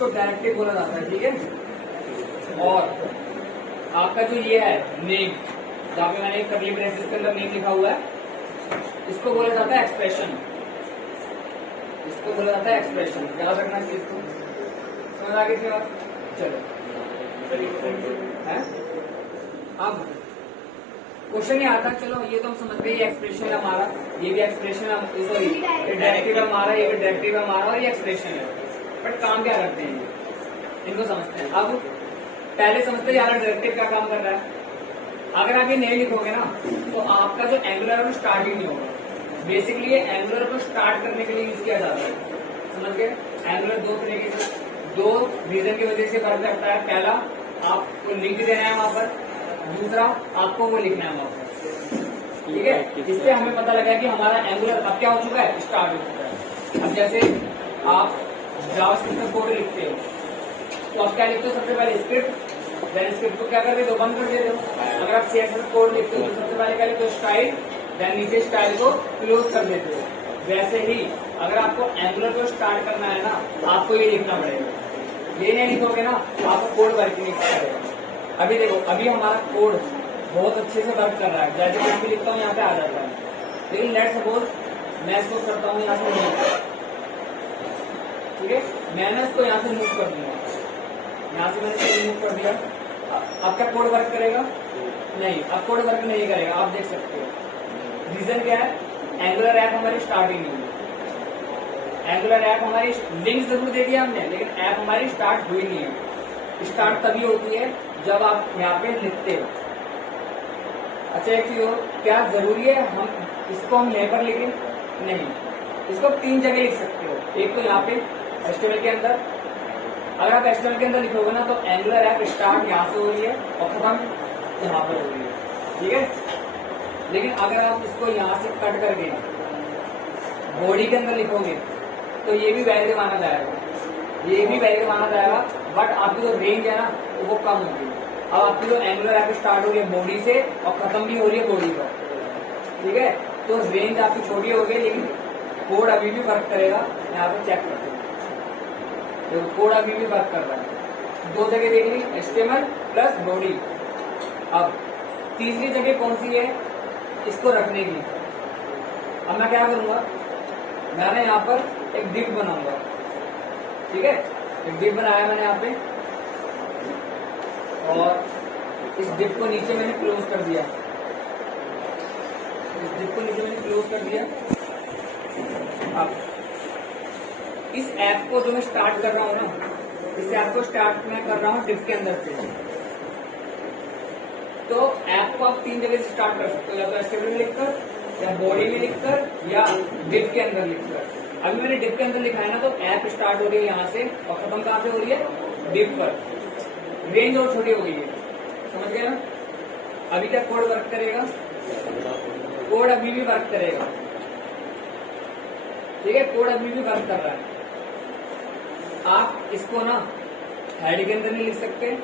इसको डायरेक्टिव बोला जाता है, ठीक है। और आपका जो ये है नेम, जहाँ पे मैंने एक कर्ली ब्रेसेस के अंदर नेम लिखा हुआ है, इसको बोला जाता है एक्सप्रेशन। इसको बोला जाता है एक्सप्रेशन। याद रखना चाहिए इसको। समझ आ गई थी बात? चलो है। अब क्वेश्चन ये आता है, चलो ये तो हम समझ गए, ये एक्सप्रेशन है हमारा, ये भी एक्सप्रेशन है, सॉरी ये डायरेक्टिव है हमारा, ये भी डायरेक्टिव है हमारा, और ये एक्सप्रेशन है। बट काम क्या करते हैं इनको समझते हैं। अब पहले समझते हैं यार डायरेक्टिव क्या काम कर रहा है। अगर आप ये नहीं लिखोगे ना तो आपका जो एंगुलर है वो स्टार्ट ही नहीं होगा। बेसिकली ये एंगुलर को स्टार्ट करने के लिए यूज किया जाता है, समझ गए। एंगुलर दो तरीके से, दो रीजन की वजह से वर्क करता है। पहला आपको लिंक देना है वहां पर, दूसरा आपको वो लिखना है वहां पर, ठीक है। इससे हमें पता लगा कि हमारा एंगुलर अब क्या हो चुका है, स्टार्ट हो चुका है। अब जैसे आप जावास्क्रिप्ट में कोड लिखते हो तो आप क्या लिखते हो, सबसे पहले स्क्रिप्ट, देन स्क्रिप्ट को क्या कर देते हो, बंद कर देते हो। अगर आप CSS कोड लिखते हो तो सबसे पहले क्या लिखते हो, स्टाइल, देन नीचे स्टाइल को क्लोज कर देते हो। वैसे ही अगर आपको एंगुलर को स्टार्ट करना है ना, आपको ये लिखना पड़ेगा। ये नहीं लिखोगे ना आपको कोड वर्क नहीं करेगा। अभी देखो, अभी हमारा कोड बहुत अच्छे से वर्क कर रहा है, जैसे मैं भी लिखता हूँ यहाँ पे आ जाता है। लेकिन लेट सपोज मैं इसको करता हूँ यहाँ से मूव, ठीक है, मैंने इसको यहाँ से मूव कर दिया, यहाँ से मैंने इसको मूव कर दिया। अब क्या कोड वर्क करेगा? नहीं, अब कोड वर्क नहीं करेगा। आप देख सकते हो रीजन क्या है, एंगुलर ऐप हमारी स्टार्ट ही नहीं हुई। एंगुलर ऐप हमारी लिंक जरूर दे दिया हमने, लेकिन ऐप हमारी स्टार्ट हुई नहीं है। स्टार्ट तभी होती है जब आप यहाँ पे लिखते हो। अच्छा एक चीज, क्या जरूरी है हम इसको हम यहीं पर लिखें? नहीं, इसको 3 जगह लिख सकते हो। एक तो यहाँ पे HTML के अंदर, अगर आप HTML के अंदर लिखोगे ना तो एंगुलर ऐप स्टार्ट यहाँ से हो रही है और खत्म यहाँ पर हो रही है, ठीक है। लेकिन अगर आप इसको यहाँ से कट करके बॉडी के अंदर लिखोगे तो ये भी वैलिड माना जाएगा, ये भी वैलिड माना जाएगा, बट आपकी जो रेंज है ना वो कम होगी। अब आपकी जो एंगुलर ऐप स्टार्ट हो रही है बॉडी से और खत्म भी हो रही है बॉडी पर, ठीक है, तो रेंज आपकी छोटी हो गई, लेकिन कोड अभी भी वर्क करेगा। यहाँ पे चेक करते हैं, तो कोड अभी भी वर्क कर रहा है। 2 जगह देख ली, HTML प्लस बॉडी। अब तीसरी जगह कौन सी है इसको रखने की? अब मैं क्या करूंगा, मैंने यहाँ पर एक डिप बनाऊंगा, ठीक है। एक डिप बनाया मैंने यहाँ पे, और इस डिप को नीचे मैंने क्लोज कर दिया, इस डिप को नीचे मैंने क्लोज कर दिया। अब इस ऐप को जो मैं स्टार्ट कर रहा हूँ ना, इस ऐप को स्टार्ट मैं कर रहा हूँ डिप के अंदर से। तो ऐप को आप 3 जगह से स्टार्ट कर सकते हो, या तो HTML में लिखकर, या बॉडी में लिखकर, या डिप के अंदर लिखकर। अभी मैंने डिप के अंदर लिखा है ना, तो ऐप स्टार्ट हो रही है यहाँ से और खत्म कहाँ पे हो रही है, डिप पर। रेंज और छोटी हो गई है, समझ गए ना। अभी क्या कोड वर्क करेगा? कोड अभी भी वर्क करेगा, ठीक है, कोड अभी भी वर्क कर रहा है। आप इसको ना हेड के अंदर नहीं लिख सकते,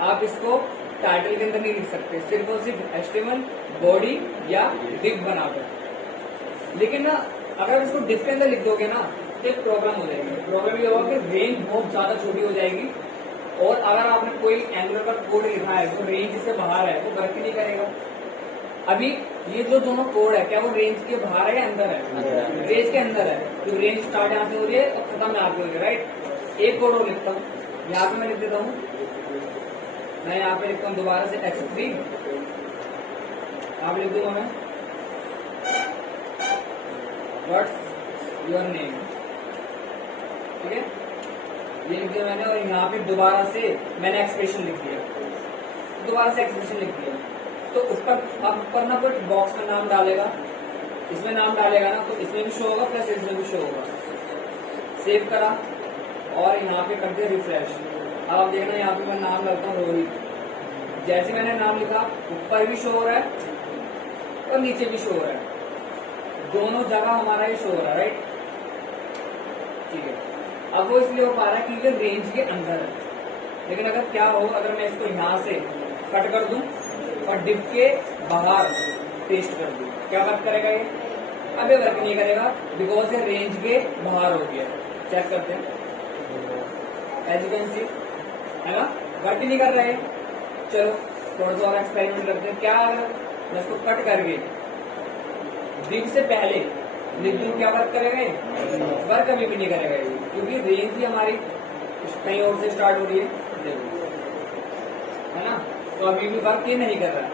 आप इसको टाइटल के अंदर नहीं लिख सकते, सिर्फ और सिर्फ HTML, बॉडी या डिप बनाकर। लेकिन ना अगर आप इसको डिप के अंदर लिख दोगे ना तो एक प्रॉब्लम हो जाएगी। प्रॉब्लम ये होगा कि रेंज बहुत ज्यादा छोटी हो जाएगी, और अगर आपने कोई एंगुलर का कोड लिखा है जो रेंज से बाहर है वो वर्क नहीं करेगा। अभी ये जो दोनों कोड है, क्या वो रेंज के बाहर है या अंदर है? रेंज के अंदर है, तो रेंज स्टार्ट यहाँ से हो रही है और खत्म यहाँ पे हो रही है, राइट। एक कोड और लिखता हूँ, यहाँ पे मैं लिख देता हूँ, मैं यहाँ पे लिखता हूँ दोबारा से H3, यहाँ पे लिख दूंगा मैं व्हाट्स योर नेम, ठीक है, ये लिख दिया मैंने। और यहाँ पे दोबारा से मैंने एक्सप्रेशन लिख दिया, दोबारा से एक्सप्रेशन लिख दिया। तो ऊपर अब ऊपर ना कोई बॉक्स में नाम डालेगा, इसमें नाम डालेगा ना, तो इसमें भी शो होगा प्लस इसमें भी शो होगा। सेव करा और यहाँ पे कर दिया रिफ्रेश। अब आप देखना यहाँ पे मैं नाम लगता हूँ रोहित, जैसे मैंने नाम लिखा ऊपर भी शो हो रहा है और नीचे भी शो हो रहा है, दोनों जगह हमारा ये शो हो रहा है, राइट, ठीक है। अब वो इसलिए हो पा रहा है क्योंकि रेंज के अंदर है। लेकिन अगर क्या हो, अगर मैं इसको यहाँ से कट कर दूं और डिप के बाहर पेस्ट कर दूं, क्या वर्क करेगा ये? अब ये वर्क नहीं करेगा, बिकॉज ये रेंज के बाहर हो गया। चेक करते हैं, एज यू कैन सी, है ना, वर्क नहीं कर रहे। चलो थोड़ा सा और एक्सपेरिमेंट करते हैं। क्या अगर मैं इसको कट करके बिग से पहले लिख दूं, क्या वर्क करेगा? वर्क कभी भी नहीं करेगा ये, क्योंकि रेंज ही हमारी कहीं और से स्टार्ट हो रही है, देखो, है ना, तो अभी भी वर्क ये नहीं कर रहा है।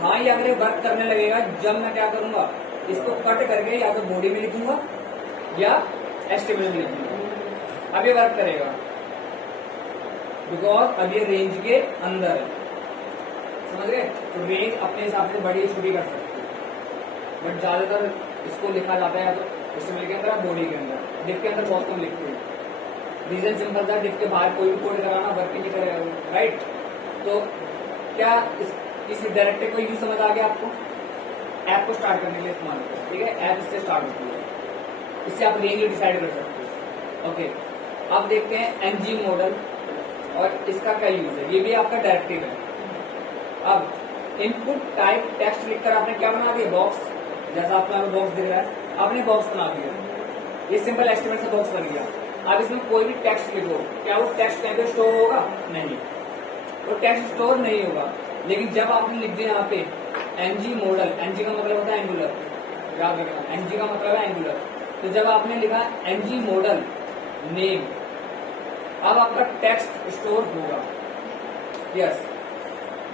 हाँ, ये अगर वर्क करने लगेगा जब मैं क्या करूंगा, इसको कट करके या तो बॉडी में लिखूंगा या एस्टिमेट में लिखूंगा, अब ये वर्क करेगा बिकॉज अब ये रेंज के अंदर है, समझ गए? तो रेंज अपने हिसाब से बड़ी छोटी कर सकते हैं, बट ज्यादातर इसको लिखा जाता है या तो एस्टिमेट के अंदर या बॉडी के अंदर। डिफ के अंदर बहुत कम लिखते हैं, रीजन सिंपल था, डिफ के बाहर कोई भी कोड कराना वर्क ही नहीं करेगा, राइट? तो क्या इस डायरेक्टिव को यूज समझ आ गया आपको? ऐप को स्टार्ट करने के लिए इस्तेमाल होता है, ठीक है? ऐप इससे स्टार्ट होती है, इससे आप रेंज डिसाइड कर सकते हो। ओके, अब देखते हैं एनजी मॉडल और इसका क्या यूज है। ये भी आपका डायरेक्टिव है। अब इनपुट टाइप टेक्स्ट लिखकर आपने क्या बना दिया? बॉक्स, जैसा आपको यहाँ पे बॉक्स दिख रहा है, आपने बॉक्स बना दिया, ये सिंपल एस्टिमेट से बॉक्स बन गया। अब इसमें कोई भी टेक्स्ट लिखो, क्या वो टेक्स्ट कहीं पे स्टोर होगा? नहीं, वो टेक्स्ट स्टोर नहीं होगा। लेकिन जब आपने लिख दिया यहाँ पे एनजी मॉडल, एनजी का मतलब होता है एंगुलर, याद रखना, एनजी का मतलब है एंगुलर। तो जब आपने लिखा एनजी मॉडल नेम, अब आपका टेक्स्ट स्टोर होगा। यस,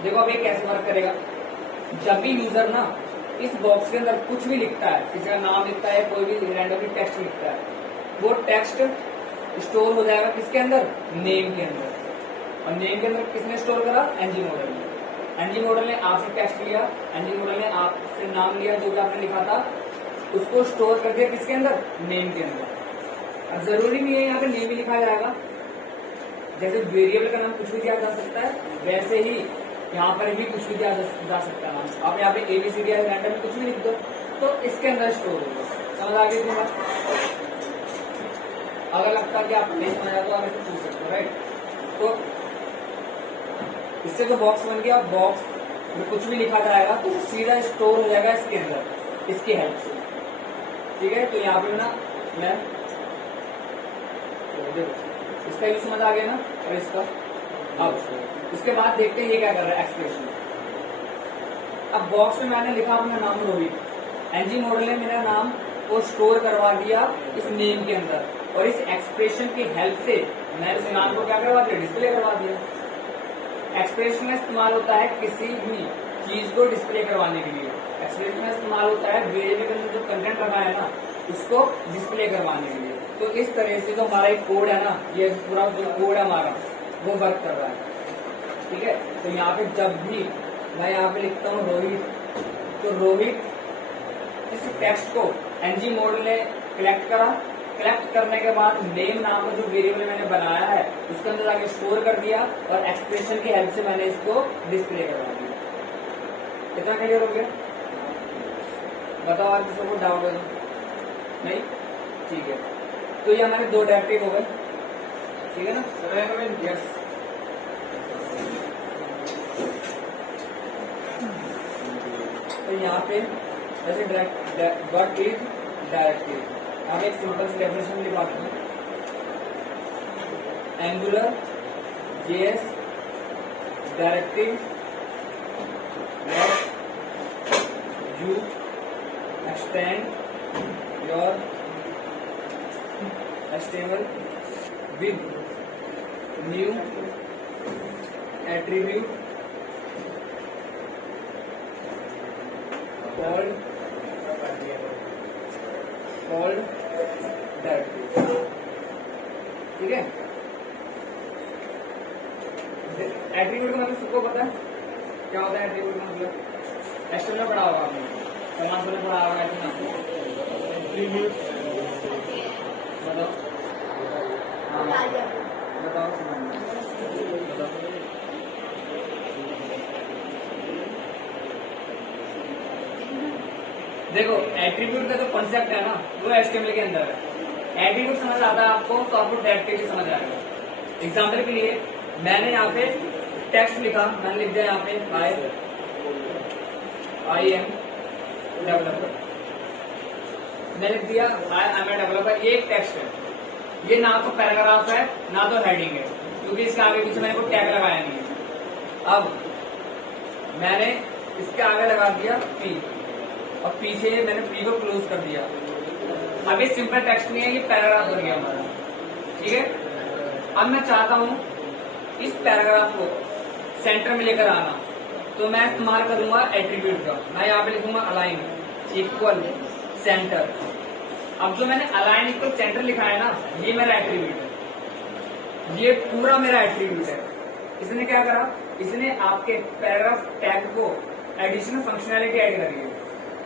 देखो अब ये कैसे वर्क करेगा। जब भी यूजर ना इस बॉक्स के अंदर कुछ भी लिखता है, किसी का नाम लिखता है, कोई भी रैंडमली टेक्स्ट लिखता है, वो टेक्स्ट स्टोर हो जाएगा किसके अंदर? नेम के अंदर। और नेम के अंदर किसने स्टोर करा? एनजी मॉडल ने। एनजी मॉडल ने आपसे टेक्स्ट लिया, एनजी मॉडल ने आपसे नाम लिया, जो भी आपने लिखा था उसको स्टोर कर दिया किसके अंदर? नेम के अंदर। अब जरूरी नहीं है यहाँ पे नेम ही लिखा जाएगा, जैसे वेरिएबल का नाम कुछ भी दिया जा सकता है, वैसे ही यहाँ पर भी कुछ भी दिया जा सकता है। आप यहाँ पे ABCD या रैंडम कुछ भी लिख दो तो इसके अंदर स्टोर होगा। समझ आ गई इतनी बात? अगर लगता है कि आप नहीं समझ तो आप पूछ सकते हो, राइट? तो इससे जो बॉक्स बन गया, बॉक्स में कुछ भी लिखा जाएगा तो सीधा स्टोर हो जाएगा इसके अंदर, इसकी हेल्प से, ठीक है? तो यहाँ पे ना मैं देखो इसका यूज समझ आ गया ना, और इसका। अब उसके बाद देखते हैं ये क्या कर रहा है, एक्सप्रेशन। अब बॉक्स में मैंने लिखा अपना नाम रोहित, एनजी मॉडल ने मेरा नाम को स्टोर करवा दिया इस नेम के अंदर, और इस एक्सप्रेशन की हेल्प से मैंने उस नाम को क्या करवा दिया? डिस्प्ले करवा दिया। एक्सप्रेशन का इस्तेमाल होता है किसी भी चीज को डिस्प्ले करवाने के लिए। एक्सप्रेशन का इस्तेमाल होता है वेरिएबल के अंदर जो कंटेंट रखा है ना, उसको डिस्प्ले करवाने के लिए। तो इस तरह से जो हमारा एक कोड है ना, ये पूरा जो कोड है हमारा, वो वर्क कर रहा है, ठीक है? तो यहाँ पे जब भी मैं यहाँ पे लिखता हूँ रोहित, तो रोहित इस टेक्स्ट को एनजी मॉडल ने कलेक्ट करा, कलेक्ट करने के बाद नेम नाम का जो वेरिएबल मैंने बनाया है उसके अंदर आगे स्टोर कर दिया, और एक्सप्रेशन की हेल्प से मैंने इसको डिस्प्ले करवा दिया। कितना क्लियर हो गया? बताओ आज किसी को डाउट है? नहीं? ठीक है, तो ये हमारे दो डायरेक्टिव हो गए, ठीक है ना? यस, तो यहाँ पे जैसे व्हाट इज डायरेक्टिव, हम एक सिंपल सी डेफिनेशन लिखवाते हैं। Angular JS directive you extend your HTML with new attribute called directory, ठीक है? एट्रीब्यूट का मतलब सबको पता है क्या होता है? एट्रीब्यूट का मतलब HTML में पढ़ा होगा आपने, कमांड में पढ़ा होगा एट्रीब्यूट। बताओ, हाँ बताओ, देखो एट्रीब्यूट का जो कॉन्सेप्ट है ना, वो HTML के अंदर है। एट्रीब्यूट समझ आता है आपको तो आपको डायरेक्टिव समझ आएगा। एग्जाम्पल के लिए मैंने यहाँ पे टेक्स्ट लिखा, मैंने लिख दिया यहाँ पे आई एम डेवलपर, मैंने लिख दिया आई एम ए डेवलपर, ये एक टेक्स्ट है। ये ना तो पैराग्राफ है ना तो हेडिंग है, क्योंकि इसके आगे पीछे मैंने कोई टैग लगाया नहीं है। अब मैंने इसके आगे लगा दिया पी, और पीछे मैंने पी को क्लोज कर दिया। अब ये सिंपल टेक्स्ट नहीं है, ये पैराग्राफ बन गया हमारा, ठीक है। अब मैं चाहता हूं इस पैराग्राफ को सेंटर में लेकर आना, तो मैं इस्तेमाल करूंगा एट्रीब्यूट का। मैं यहाँ पे लिखूंगा अलाइन इक्वल सेंटर। अब जो मैंने अलाइन इक्वल सेंटर लिखा है ना, ये मेरा एट्रीब्यूट है, ये पूरा मेरा एट्रीब्यूट है। इसने क्या करा, इसने आपके पैराग्राफ टैग को एडिशनल फंक्शनैलिटी ऐड करी है।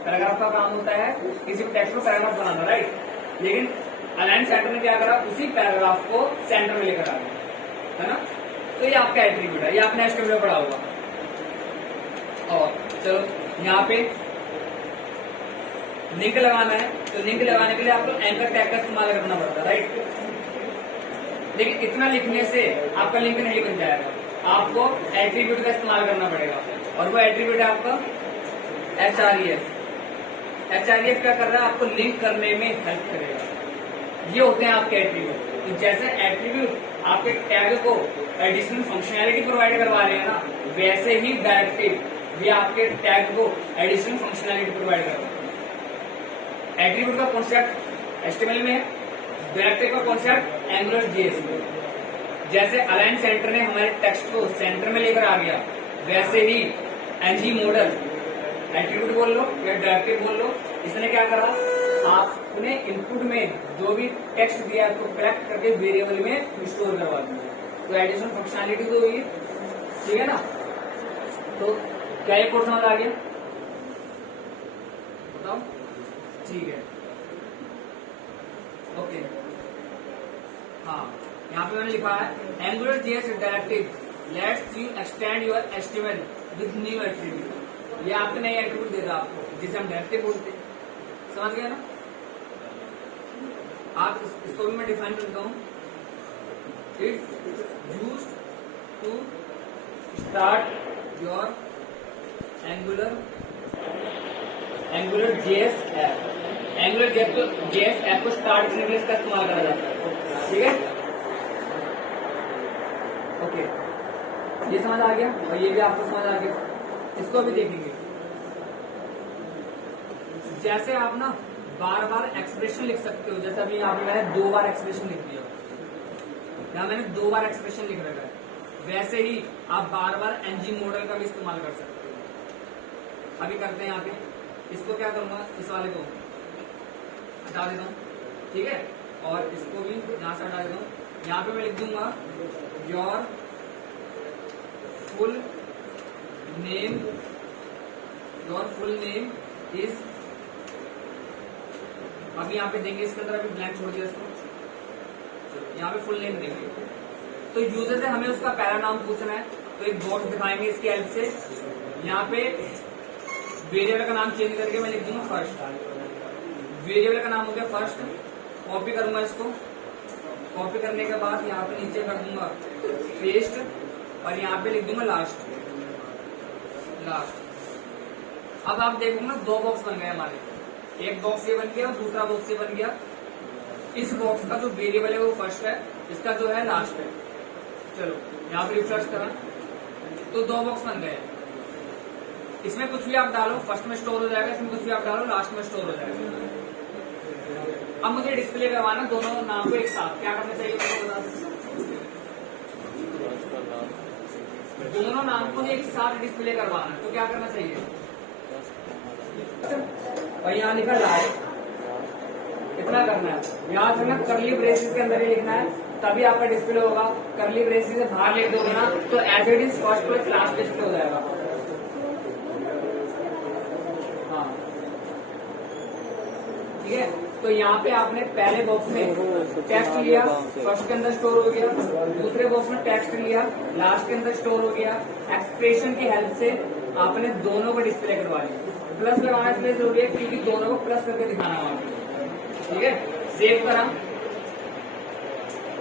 पैराग्राफ का काम होता है किसी टेक्स्ट को पैराग्राफ बनाना, राइट, लेकिन अलाइन सेंटर ने क्या करा, उसी पैराग्राफ को सेंटर में लेकर आ गया, है ना। तो ये आपका एट्रीब्यूट है, ये आपने एचटीएमएल में पढ़ा होगा। और चलो यहाँ पे लिंक लगाना है, तो लिंक लगाने के लिए आपको एंकर टैग का इस्तेमाल करना पड़ता है, राइट। लेकिन इतना लिखने से आपका लिंक नहीं बन जाएगा, आपको एट्रीब्यूट का इस्तेमाल करना पड़ेगा, और वो एट्रीब्यूट है आपका HREF। HREF क्या कर रहा है, आपको लिंक करने में हेल्प करेगा। ये होते हैं आपके एट्रीब्यूट। तो जैसे एट्रीब्यूट आपके टैग को एडिशनल फंक्शनैलिटी प्रोवाइड करवा रहे हैं ना, वैसे ही डायरेक्टिव भी आपके टैग को एडिशनल फंक्शनैलिटी प्रोवाइड करवा रहे हैं। एट्रीब्यूट का कॉन्सेप्ट HTML में है, डायरेक्टिव का कॉन्सेप्ट एंगुलर JS में। जैसे अलाइन सेंटर ने हमारे टेक्स्ट को सेंटर में लेकर आ गया, वैसे ही ng मॉडल एट्रीब्यूट बोल लो या डायरेक्टिव बोल लो, इसने क्या करा, आपने इनपुट में जो भी टेक्स्ट दिया है उसको कलेक्ट करके वेरिएबल में स्टोर करवा दिया। तो एडिशनल फंक्शनैलिटी तो हुई, ठीक है ना। तो क्या ये कोड समझ आ गया, बताओ, ठीक है, ओके। हाँ, यहाँ पे मैंने लिखा है angular JS directive let's you extend your HTML with new attribute. ये आपको नई एट्रीब्यूट देगा आपको, जिसे हम डायरेक्टिव बोलते हैं, समझ गया ना। आप इसको भी मैं डिफाइन करता हूँ, it's used to start your Angular JS app. Angular JS app को स्टार्ट करने के लिए इसका इस्तेमाल करा जाता है, ठीक है, ओके। ये समझ आ गया, और ये भी आपको समझ आ गया। इसको भी देखेंगे। जैसे आप ना बार बार एक्सप्रेशन लिख सकते हो, जैसे अभी यहाँ पे मैंने 2 बार एक्सप्रेशन लिख दिया, यहाँ मैंने 2 बार एक्सप्रेशन लिख रखा है, वैसे ही आप बार बार ng मॉडल का भी इस्तेमाल कर सकते हो। अभी करते हैं यहाँ पे, इसको क्या करूंगा, इस वाले को हटा देता हूँ, ठीक है, और इसको भी यहाँ से हटा देता हूँ। यहाँ पे मैं लिख दूंगा योर फुल नेम इज, अभी यहाँ पे देंगे, इसके अंदर अभी ब्लैंक छोड़ दिया इसको, यहाँ पे फुल नेम देंगे। तो यूजर से हमें उसका पहला नाम पूछना है, तो एक बॉक्स दिखाएंगे इसकी हेल्प से। यहाँ पे वेरिएबल का नाम चेंज करके मैं लिख दूंगा फर्स्ट। वेरिएबल का नाम हो गया फर्स्ट, कॉपी करूंगा इसको, कॉपी करने के बाद यहाँ पे नीचे कर दूंगा पेस्ट, और यहाँ पे लिख दूंगा लास्ट। अब आप देखोगे ना 2 बॉक्स बन गए हमारे, एक बॉक्स ये बन गया और दूसरा बॉक्स ये बन गया। इस बॉक्स का जो वेरिएबल है वो फर्स्ट है, इसका जो है लास्ट है। चलो यहाँ पे रिफ्रेश करा तो 2 बॉक्स बन गए। इसमें कुछ भी आप डालो फर्स्ट में स्टोर हो जाएगा, इसमें कुछ भी आप डालो लास्ट में स्टोर हो जाएगा। अब मुझे डिस्प्ले करवाना दोनों नाम को एक साथ, क्या करना चाहिए तो बता सकते। दोनों नाम को एक साथ डिस्प्ले करवाना तो क्या करना चाहिए, और यहाँ लिखा लाइव, इतना करना है। याद रखना करली ब्रेसेस के अंदर ही लिखना है, तभी आपका डिस्प्ले होगा। करली ब्रेसेस से बाहर लिख दोगे ना तो as it is first plus last display हो जाएगा। हाँ ठीक है, तो यहाँ पे आपने पहले बॉक्स में टेक्स्ट लिया, फर्स्ट के अंदर स्टोर हो गया, दूसरे बॉक्स में टेक्स्ट लिया, लास्ट के अंदर स्टोर हो गया। एक्सप्रेशन की हेल्प से आपने दोनों को डिस्प्ले करवा लिया। प्लस लगाना इसलिए जरूरी है क्योंकि दोनों को प्लस करके दिखाना होगा। ठीक है, सेव करा,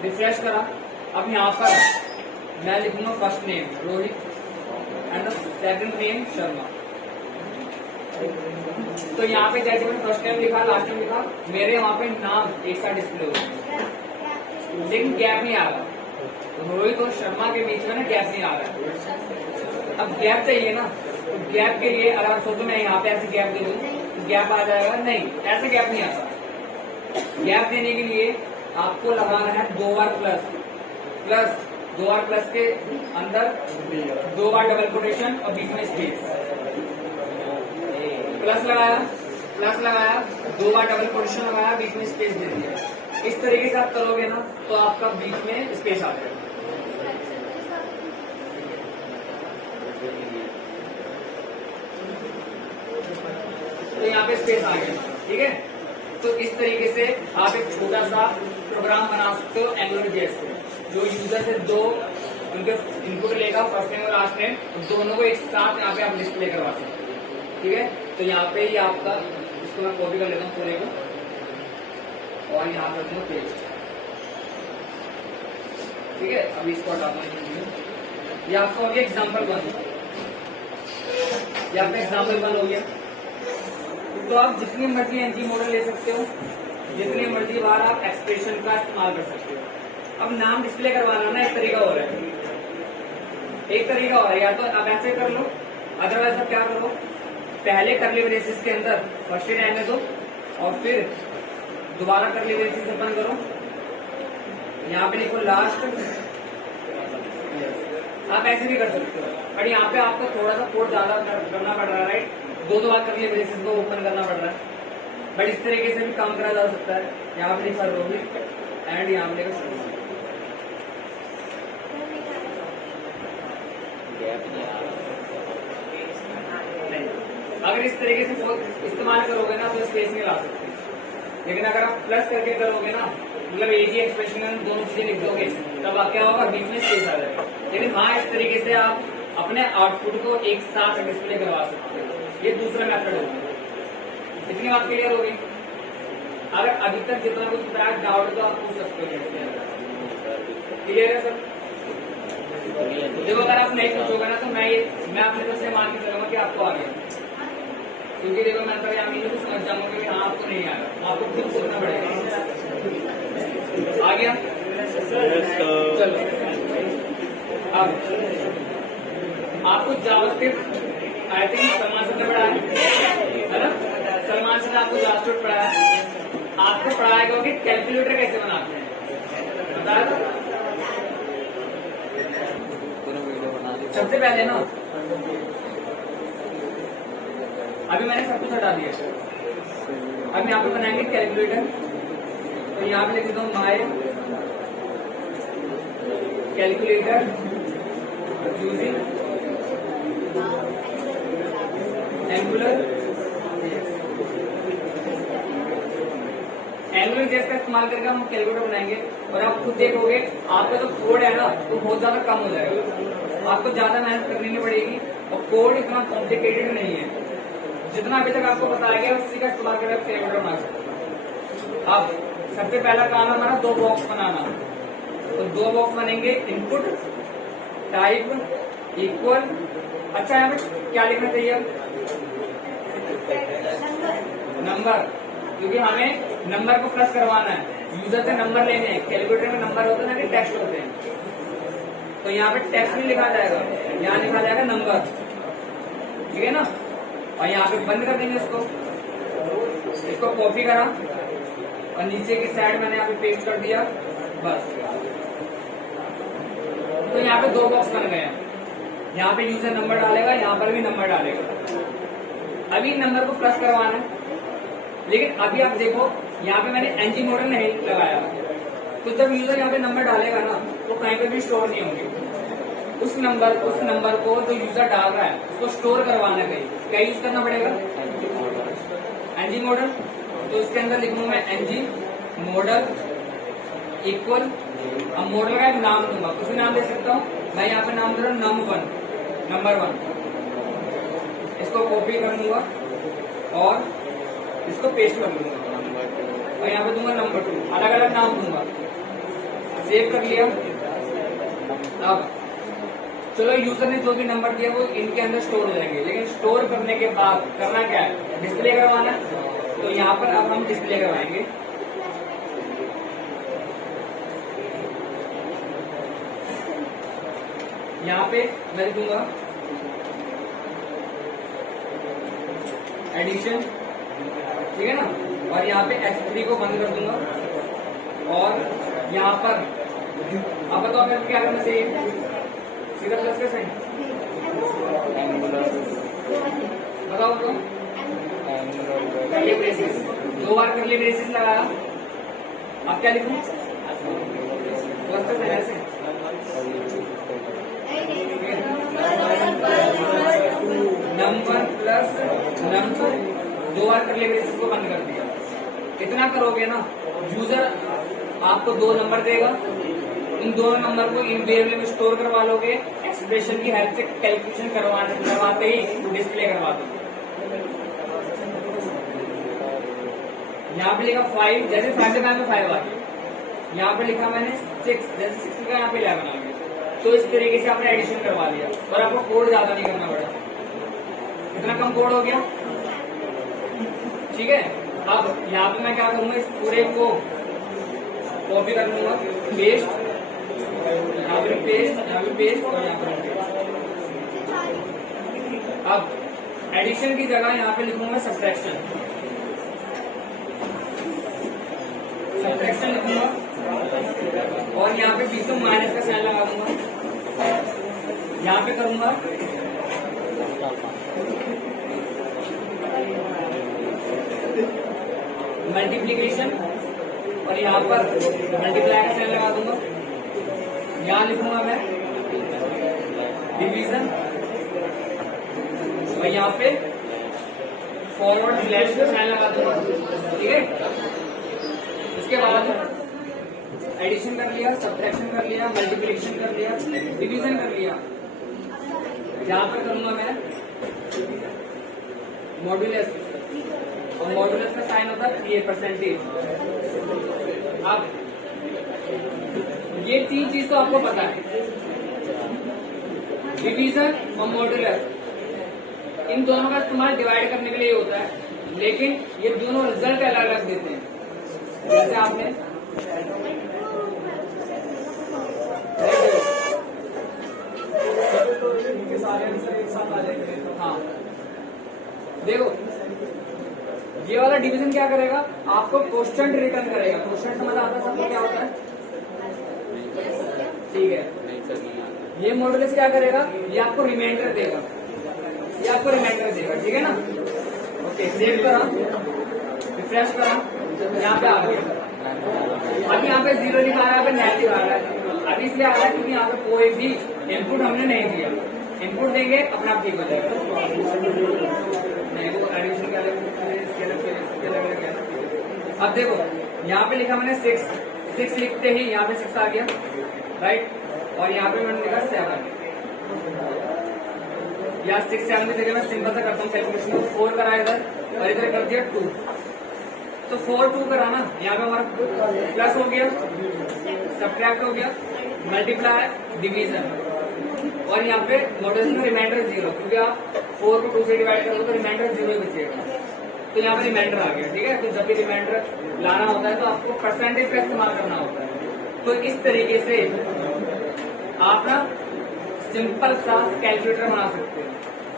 रिफ्रेश करा। अब यहाँ पर मैं लिखूंगा first name Rohit and second name Sharma. तो यहाँ पे जैसे मैंने फर्स्ट नेम लिखा लास्ट नेम लिखा, मेरे वहां पे नाम एक साथ डिस्प्ले हो गया। लेकिन गैप नहीं आ रहा। रोहित और शर्मा के बीच में ना गैप नहीं आ रहा। अब गैप चाहिए ना, तो गैप के लिए अगर आप सोचो मैं यहाँ पे ऐसे गैप दे दूं तो गैप आ जाएगा, नहीं ऐसे गैप नहीं आता। गैप देने के लिए आपको लगाना है 2 बार प्लस, 2 बार प्लस के अंदर 2 बार डबल कोटेशन और बीच में स्पेस, प्लस लगाया 2 बार डबल कोटेशन लगाया, बीच में स्पेस दे दिया। इस तरीके से आप करोगे ना तो आपका बीच में स्पेस आ जाएगा। तो यहाँ पे स्पेस आ गया, ठीक है। तो इस तरीके से आप एक छोटा सा प्रोग्राम बना सकते हो एंगुलर जेएस से, जो यूजर से 2 उनके इनपुट लेगा, फर्स्ट नेम और लास्ट नेम, दोनों को एक साथ यहाँ पे आप डिस्प्ले करवा सकते हो, ठीक है। तो यहाँ पे ये आपका, इसको मैं कॉपी कर लेता हूँ पूरे को और यहाँ पे रखूंगा पेस्ट, ठीक है। अभी इसको हटाता हूँ। ये आपको अभी एग्जाम्पल 1, ये आपका एग्जाम्पल 1 हो गया। तो आप जितनी मर्जी एनजी मॉडल ले सकते हो, जितनी मर्जी बार आप एक्सप्रेशन का इस्तेमाल कर सकते हो। अब नाम डिस्प्ले करवाना ना एक तरीका हो रहा है, या तो आप ऐसे कर लो, अदरवाइज आप क्या करो, पहले कर्ली ब्रेसेस के अंदर फर्स्ट रहने दो और फिर दोबारा कर्ली ब्रेसेस ओपन करो, यहाँ पे लिखो लास्ट। आप ऐसे भी कर सकते हो, पर यहाँ पे आपको थोड़ा सा कोड ज्यादा करना पड़ रहा है, राइट। 2 बार कर्ली ब्रेसेस को ओपन करना पड़ रहा है, बट इस तरीके से भी काम करा जा सकता है। यहाँ पे लिखा रोहित एंड यहाँ पे लिखा अगर इस तरीके से इस्तेमाल करोगे ना तो स्पेस नहीं ला सकते। लेकिन अगर आप प्लस करके करोगे ना, मतलब एक ही एक्सप्रेशन दोनों चीजें लिख दोगे, तब क्या होगा, बीच में स्पेस आ जाएगा। लेकिन हाँ, इस तरीके से आप अपने आउटपुट को एक साथ डिस्प्ले करवा सकते हो। ये दूसरा मेथड होगा। इतनी बात क्लियर होगी। अगर अभी तक जितना कुछ बताया डाउट तो आप पूछ सकते हो। क्लियर है सर? देखो अगर आप नहीं पूछोगे ना तो मैं अपने तरफ से मान के चलूंगा कि आपको आ गया, क्योंकि देखो मैं तो यहाँ तो समझ जाऊंगा कि हाँ आपको नहीं आया, आपको खुद सोचना पड़ेगा। आ गया? चलो अब आपको JavaScript I think Salman sir ने पढ़ाया है ना, सलमान सर ने आपको जावास्क्रिप्ट पढ़ाया, आपको पढ़ाएगा कि कैलकुलेटर कैसे बनाते हैं, बताया था सबसे पहले ना। अभी मैंने सब कुछ हटा दिया, अब यहाँ पे बनाएंगे कैलकुलेटर। तो यहाँ पे लिख देता हूँ my calculator using angular JS का इस्तेमाल करके हम कैलकुलेटर बनाएंगे। और आप खुद देखोगे आपका जो कोड है ना वो बहुत ज्यादा कम हो जाएगा, आपको ज्यादा मेहनत करनी नहीं पड़ेगी और कोड इतना कॉम्प्लिकेटेड नहीं है। जितना अभी तक आपको बताया गया उसी का इस्तेमाल करके आप कैलकुलेटर बना सकते हो। अब सबसे पहला काम हमारा 2 बॉक्स बनाना। तो 2 बॉक्स बनेंगे, इनपुट टाइप इक्वल। अच्छा यहाँ पे क्या लिखना चाहिए, नंबर, क्योंकि हमें नंबर को प्लस करवाना है, यूजर से नंबर लेने हैं। कैलकुलेटर में नंबर होते हैं ना कि टेक्स्ट होते हैं, तो यहाँ पे टेक्स्ट नहीं लिखा जाएगा, यहाँ लिखा जाएगा नंबर, ठीक है ना। और यहाँ पे बंद कर देंगे इसको कॉपी करा और नीचे की साइड मैंने यहाँ पे पेस्ट कर दिया, बस। तो यहाँ पे 2 बॉक्स बन गए। यहाँ पे यूजर नंबर डालेगा, यहाँ पर भी नंबर डालेगा। अभी नंबर को प्लस करवाना है, लेकिन अभी आप देखो यहाँ पे मैंने एनजी मॉडल नहीं लगाया, तो जब यूजर यहाँ पे नंबर डालेगा ना तो कहीं पे भी स्टोर नहीं होंगे। उस नंबर को जो यूजर डाल रहा है उसको स्टोर करवाना है, क्या यूज करना पड़ेगा, एनजी मॉडल। तो इसके अंदर लिखूंगा मैं एनजी मॉडल इक्वल, अब मॉडल का एक नाम दूंगा, कुछ भी नाम दे सकता हूँ मैं। यहाँ पे नाम दे रहा हूँ नंबर 1। इसको कॉपी कर लूंगा और इसको पेस्ट कर लूंगा और यहाँ पे दूंगा नंबर 2, अलग अलग नाम दूंगा। सेव कर लिया। अब चलो यूजर ने जो भी नंबर दिया वो इनके अंदर स्टोर हो जाएंगे, लेकिन स्टोर करने के बाद करना क्या है, डिस्प्ले करवाना। तो यहाँ पर अब हम डिस्प्ले करवाएंगे। यहाँ पे मैं लिखूंगा एडिशन, ठीक है ना, और यहाँ पे x3 को बंद कर दूंगा और यहाँ पर अब बताओ मेरे को क्या करना चाहिए, सीधा प्लस का साइन, बताओ तो करली ब्रेसेस, 2 बार करली ब्रेसेस लगाया, अब क्या लिखूं, प्लस का साइन ऐसे, नंबर प्लस नंबर, 2 बार करली ब्रेसेस को बंद कर दिया। इतना करोगे ना, यूजर आपको 2 नंबर देगा, इन दोनों नंबर को इन वेरिएबल में स्टोर करवा लोगे, एक्सप्रेशन की हेल्प से कैलकुलेशन करवाते ही डिस्प्ले करवा दोगे। यहाँ पे लिखा 5, जैसे 5 के में 5 आ गया, यहाँ पे लिखा मैंने 6, जैसे 6 का यहाँ पे 11 आ गया। तो इस तरीके से आपने एडिशन करवा दिया और आपको कोड ज्यादा नहीं करना पड़ा, इतना कम कोड हो गया, ठीक है। अब यहाँ पे मैं क्या करूंगा, इस पूरे को कॉपी कर लूंगा, पेस्ट, यहाँ पे पेस्ट, यहाँ पे पेस्ट और यहाँ पर पेस्ट। अब एडिशन की जगह यहाँ पे लिखूंगा सब्ट्रैक्शन, सब्ट्रैक्शन लिखूंगा और यहाँ पे बीच में माइनस का साइन लगा दूंगा, यहाँ पे करूंगा मल्टीप्लीकेशन और यहाँ पर मल्टीप्लाई का साइन लगा दूंगा, यहाँ लिखूंगा मैं डिवीजन और यहाँ पे फॉरवर्ड स्लैश का साइन लगा दूंगा, ठीक है। इसके बाद एडिशन कर लिया, सब्ट्रैक्शन कर लिया, मल्टीप्लिकेशन कर लिया, डिवीजन कर लिया, यहाँ पर करूंगा मैं मॉड्यूलस और मॉड्यूलस का साइन होता है %। अब ये 3 चीज तो आपको पता है, डिवीजन और मॉड्यूलस, इन दोनों का इस्तेमाल डिवाइड करने के लिए होता है, लेकिन ये दोनों रिजल्ट अलग अलग देते हैं। जैसे आपने सारे आंसर एक साथ आ जाएंगे, हाँ देखो ये वाला डिवीजन क्या करेगा, आपको क्वोशंट रिटर्न करेगा। क्वोशंट समझ आता है सबको क्या होता है, ठीक है। ये मॉड्यूलस क्या करेगा, ये आपको रिमाइंडर देगा, ये आपको रिमाइंडर देगा, ठीक है ना। ओके, सेव करा, रिफ्रेश करा, यहाँ पे आ गया। अब यहाँ पे 0 लिखा है, यहाँ पे नेगेटिव आ रहा है। अब इसलिए आ रहा है क्योंकि यहाँ पे कोई भी इनपुट हमने नहीं दिया, इनपुट देंगे अपना आप ठीक हो जाएगा। अब देखो यहाँ पे लिखा मैंने 6 लिखते ही यहाँ पे 6 आ गया, राइट, और यहाँ पे मैंने लिखा 7, या 6 7 की जगह मैं सिंपल सा करता हूँ कैलकुलेशन, 4 करा इधर और इधर कर दिया 2, तो 4 2 करा ना, यहाँ पे हमारा प्लस हो गया, सब्ट्रैक्ट हो गया, मल्टीप्लाई, डिवीजन, और यहाँ पे मॉड्यूलस में रिमाइंडर 0, क्योंकि आप 4 को 2 से डिवाइड करोगे तो रिमाइंडर 0 ही बचेगा, तो यहाँ पे रिमाइंडर आ गया, ठीक है। तो जब भी रिमाइंडर लाना होता है तो आपको परसेंटेज का इस्तेमाल करना होता है। तो इस तरीके से आप ना सिंपल सा कैलकुलेटर बना सकते हैं,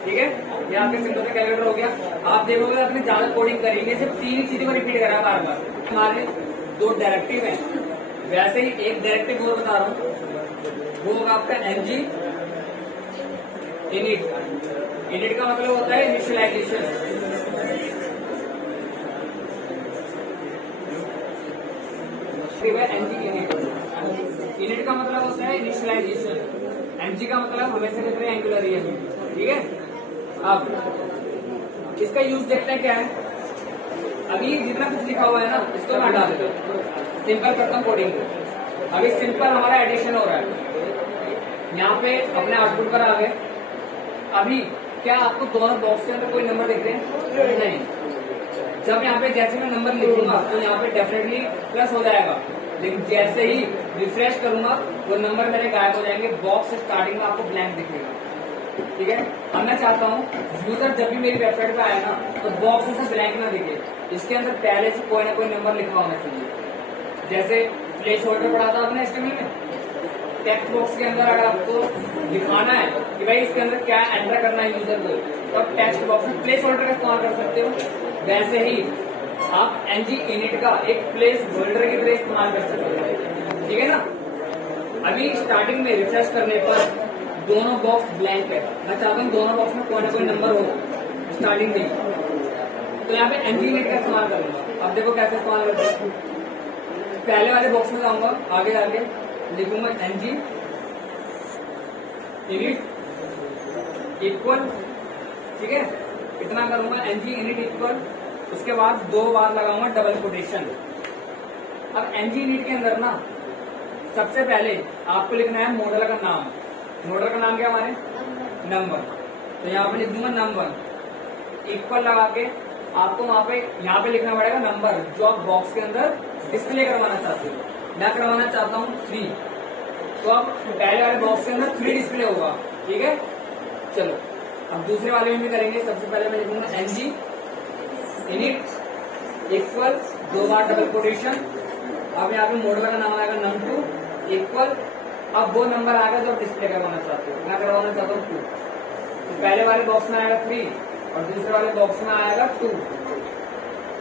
ठीक है। ये आपके सिंपल सा कैलकुलेटर हो गया। आप देखोगे आपने ज्यादा कोडिंग करेंगे, सिर्फ 3 चीजों को रिपीट करा बार बार। हमारे 2 डायरेक्टिव हैं, वैसे ही एक डायरेक्टिव और बता रहा हूँ, वो होगा आपका ng init। init का मतलब होता है इनिशियलाइजेशन, init का मतलब होता है इनिशियलाइजेशन, ng का मतलब हमेशा कहते हैं एंगुलर ही है, ठीक है। अब इसका यूज देखते हैं क्या है। अभी जितना कुछ लिखा हुआ है ना, इसको मैं हटा देता हूँ, सिंपल करता हूँ कोडिंग को। अभी सिंपल हमारा एडिशन हो रहा है, यहाँ पे अपने आउटपुट पर आ गए। अभी क्या आपको दोनों बॉक्स के अंदर कोई नंबर दिख रहे हैं? नहीं। जब यहाँ पे जैसे मैं नंबर लिखूंगा तो यहाँ पे डेफिनेटली प्लस हो जाएगा, लेकिन जैसे ही रिफ्रेश करूंगा वो नंबर मेरे गायब हो जाएंगे, बॉक्स स्टार्टिंग में आपको ब्लैंक दिखेगा, ठीक है। अब मैं चाहता हूँ यूजर जब भी मेरी वेबसाइट पे आए ना तो बॉक्स से ब्लैंक ना दिखे, इसके अंदर पहले से कोई ना कोई नंबर लिखा होना चाहिए। जैसे प्लेस होल्डर पढ़ा था आपने HTML में, टेक्स्ट बॉक्स के अंदर अगर आपको दिखाना है कि भाई इसके अंदर क्या एंटर करना है यूजर को, तो आप टेक्स्ट बॉक्स में प्लेस होल्डर का इस्तेमाल कर सकते हो। वैसे ही आप ng init का एक प्लेस होल्डर की तरह इस्तेमाल कर सकते हो, ठीक है ना। अभी स्टार्टिंग में रिफ्रेश करने पर दोनों बॉक्स ब्लैंक है, मैं चाहता हूँ दोनों बॉक्स में कोई ना कोई नंबर हो स्टार्टिंग में, तो यहाँ पे ng init का इस्तेमाल करूंगा। अब देखो कैसे इस्तेमाल करते हैं। पहले वाले बॉक्स में जाऊंगा, आगे जाके लिखूंगा ng init इक्वल, ठीक है, इतना करूंगा ng init इक्वल, उसके बाद 2 बार लगाऊंगा डबल कोटेशन। अब ng init के अंदर ना सबसे पहले आपको लिखना है मॉडल का नाम। मॉडल का नाम क्या हमारे नंबर, तो यहाँ पे लिख दूंगा नंबर इक्वल लगा के आपको वहां पे यहाँ पे लिखना पड़ेगा नंबर जो आप बॉक्स के अंदर डिस्प्ले करवाना चाहते हो। मैं करवाना चाहता हूँ 3, तो अब पहले वाले बॉक्स के अंदर 3 डिस्प्ले होगा, ठीक है। चलो अब दूसरे वाले में भी करेंगे। सबसे पहले मैं लिखूंगा ng init इक्वल 2 बार डबल कोटेशन। अब यहाँ पे मॉडल का नाम आएगा num2 इक्वल, अब वो नंबर आएगा जो आप डिस्प्ले करवाना चाहते हो। मैं करवाना चाहता हूँ 2, तो पहले वाले बॉक्स में आएगा 3 और दूसरे वाले बॉक्स में आएगा 2,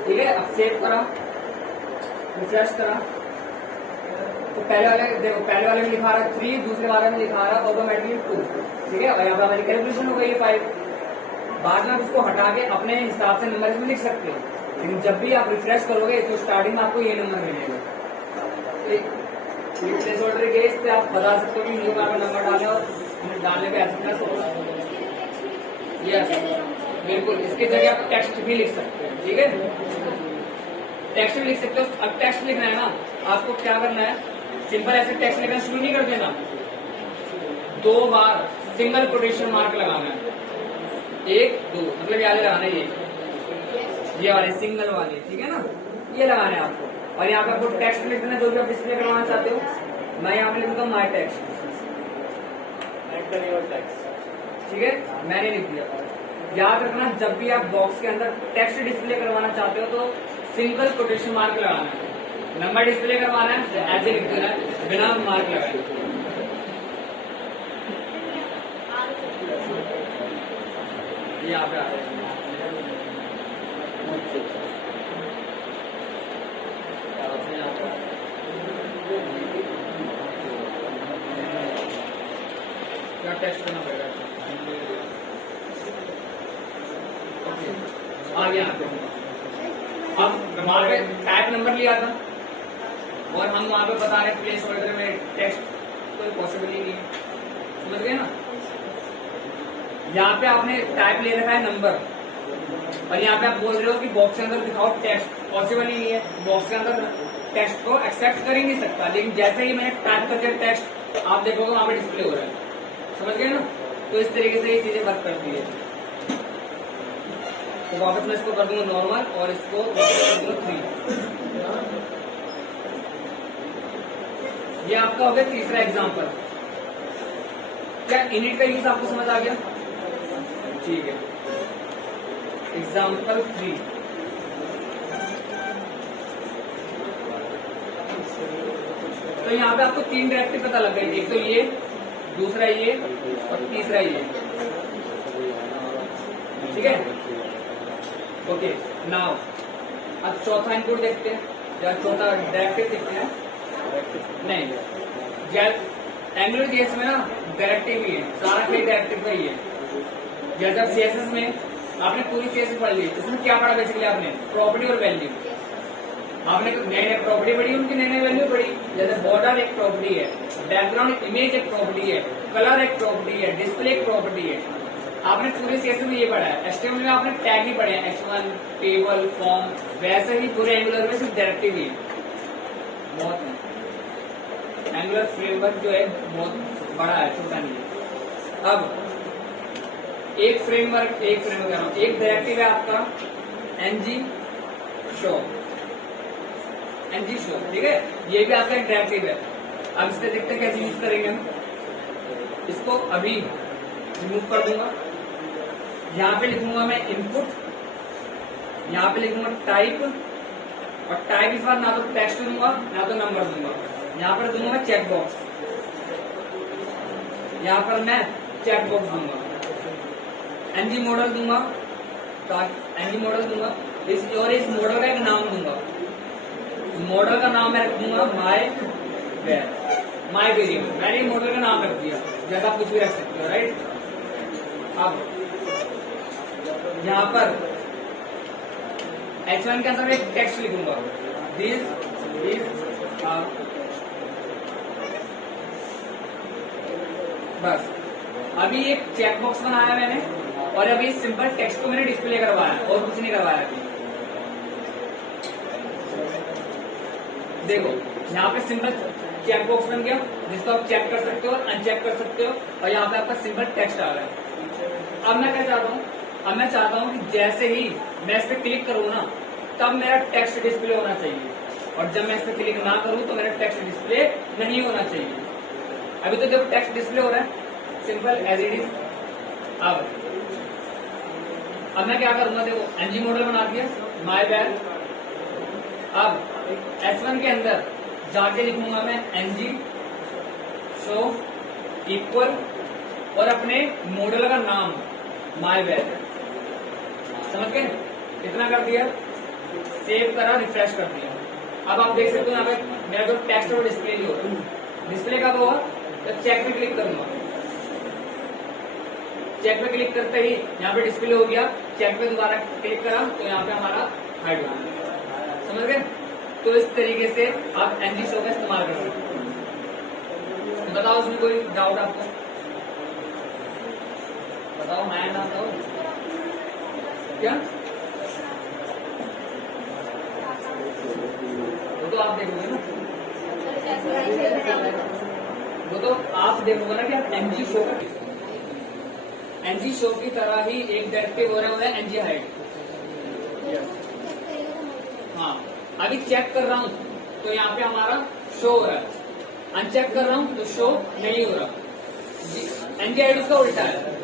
ठीक है। अब सेव करा, रिफ्रेश करा, तो पहले वाले देखो, पहले वाले में लिखा रहा है 3, दूसरे वाले में लिखा रहा है ऑटोमेटिकली 2, ठीक है। और यहाँ पर हमारी कैलकुलेशन हो गई है 5। बाद में आप इसको हटा के अपने हिसाब से नंबर इसमें लिख सकते हो, लेकिन जब भी आप रिफ्रेश करोगे तो स्टार्टिंग में आपको ये नंबर मिलेगा। प्लेस होल्डर के इससे आप बता सकते हो कि न्यू बार में नंबर डाले और डालने का ऐसा होगा। यस बिल्कुल, इसके जगह आप टेक्स्ट भी लिख सकते हैं, ठीक है, टेक्स्ट भी लिख सकते हो। अब टेक्स्ट लिखना है ना, आपको क्या करना है, सिंपल ऐसे टेक्स्ट लिखना शुरू नहीं कर देना, 2 बार सिंगल कोटेशन मार्क लगाना है, 1 2 मतलब याद लगाना है ये वाले सिंगल वाले, ठीक है ना, ये लगाना है आपको। और यहाँ पे आपको टेक्स्ट लिख देना जो भी आप डिस्प्ले करवाना चाहते हो। मैं यहाँ पे लिखूंगा माई टेक्स्ट, ठीक है, मैंने लिख दिया। याद रखना जब भी आप बॉक्स के अंदर टेक्स्ट डिस्प्ले करवाना चाहते हो तो सिंगल कोटेशन मार्क लगाना है। नंबर डिस्प्ले करवाना है तो ऐसे लिख देना है बिना मार्क लगाए। यहाँ पे आ रहा है क्या टेस्ट करना पड़ेगा, आ गया। अब वहां पे टाइप नंबर लिया था और हम वहां पे बता रहे प्लेस होल्डर में टेक्स्ट, कोई पॉसिबल ही नहीं है, समझ गए ना। यहाँ पे आपने टाइप ले रखा है नंबर और यहाँ पे आप बोल रहे हो कि बॉक्स के अंदर दिखाओ टेक्स्ट, पॉसिबल ही नहीं है, बॉक्स के अंदर टेक्स्ट को एक्सेप्ट कर ही नहीं सकता। लेकिन जैसे ही मैंने टाइप करके टेक्स्ट आप देखोगे वहां पे डिस्प्ले हो रहा है, समझ गए ना। तो इस तरीके से ये चीजें वर्क करती है। तो वापस मैं इसको कर दूंगा नॉर्मल और इसको कर दूंगा 3। ये आपका हो गया तीसरा एग्जांपल। क्या इनिट का यूज आपको समझ आ गया, ठीक है। एग्जांपल 3, तो यहाँ पे आपको 3 डायरेक्टिव पता लग गई, एक तो ये, दूसरा ये और तीसरा ये, ठीक है। ओके नाउ अब चौथा इनपुट देखते हैं या चौथा डायरेक्टिव देखते हैं। नहीं, एंगुलर केस में ना डायरेक्टिव ही है, सारा खेल डायरेक्टिव का ही है। जैसे अब सीएसएस में आपने पूरी सीएसएस पढ़ ली, इसमें क्या पढ़ा बेसिकली आपने, प्रॉपर्टी और वैल्यू। आपने नई नई प्रॉपर्टी पढ़ी, उनकी नई नई वैल्यू पढ़ी। जैसे बॉर्डर एक प्रॉपर्टी है, बैकग्राउंड इमेज एक प्रॉपर्टी है, कलर एक प्रॉपर्टी है, डिस्प्ले एक प्रॉपर्टी है। आपने पूरे सीएसएस में ये पढ़ा है। एचटीएमएल में आपने टैग ही पढ़े हैं, H1 टेबल फॉर्म, वैसे ही पूरे एंगुलर में सिर्फ डायरेक्टिव ही है। बहुत एंगुलर फ्रेमवर्क जो है बहुत बड़ा है, छोटा नहीं है। अब एक फ्रेमवर्क एक डायरेक्टिव है आपका ng शो, ठीक है, ये भी आपका एक डायरेक्टिव है। अब इससे देखते हैं कैसे यूज करेंगे हम इसको। अभी रिमूव कर दूंगा, यहाँ पे लिखूंगा मैं इनपुट, यहाँ पे लिखूंगा टाइप, और टाइप इस बार ना तो टेक्स्ट दूंगा ना तो नंबर दूंगा, यहाँ पर दूंगा मैं चेक बॉक्स। यहाँ पर मैं चेक बॉक्स दूंगा, एनजी मॉडल दूंगा, एनजी मॉडल दूंगा और इस मॉडल का एक नाम दूंगा। मॉडल का नाम मैं रख दूंगा माई वेरिएबल। मैंने मॉडल का नाम रख दिया, जैसा आप कुछ भी रख सकते हो, राइट। अब यहाँ पर H1 के अंदर एक टेक्स्ट लिखूंगा, दिस इज बस। अभी एक चेक बॉक्स बनाया मैंने और अभी सिंपल टेक्स्ट को मैंने डिस्प्ले करवाया और कुछ नहीं करवाया अभी। देखो यहाँ पे सिंपल चेक बॉक्स बन गया जिसको आप चेक कर सकते हो, अनचेक कर सकते हो और यहाँ पे आपका सिंपल टेक्स्ट आ रहा है। अब मैं क्या चाहता हूँ, अब मैं चाहता हूँ कि जैसे ही मैं इस पे क्लिक करूँ ना तब मेरा टेक्स्ट डिस्प्ले होना चाहिए और जब मैं इस पे क्लिक ना करूँ तो मेरा टेक्स्ट डिस्प्ले नहीं होना चाहिए। अभी तो जब टेक्स्ट डिस्प्ले हो रहा है सिंपल एज इट इज। अब मैं क्या करूंगा, देखो एनजी मॉडल बना दिया, माई बैड। अब H1 के अंदर जाके लिखूंगा मैं एनजी शो इक्वल और अपने मॉडल का नाम माई बैड। समझ गए? इतना कर दिया, सेव करा, रिफ्रेश कर दिया। अब आप देख सकते हो यहाँ पे मेरा जो टेक्स्ट और डिस्प्ले नहीं हो रहा। डिस्प्ले कब होगा? जब चेक पे क्लिक करूंगा। चेक पे क्लिक करते ही यहाँ पे डिस्प्ले हो गया, चेक पे दोबारा क्लिक करा तो यहाँ पे हमारा हाइड हो गया। समझ गए? तो इस तरीके से आप एनजी शो का इस्तेमाल कर सकते हो। बताओ उसमें कोई डाउट आपको? बताओ, मैं ना बताओ क्या? वो तो आप देखोगे ना, वो तो आप देखोगे ना कि आप एनजी शो का, एनजी शो की तरह ही एक डायरेक्टिव हो रहा है एनजी हाइड। हाँ, अभी चेक कर रहा हूं तो यहाँ पे हमारा शो हो रहा है, अनचेक कर रहा हूं तो शो नहीं हो रहा। एनजी हाइड उसका उल्टा है।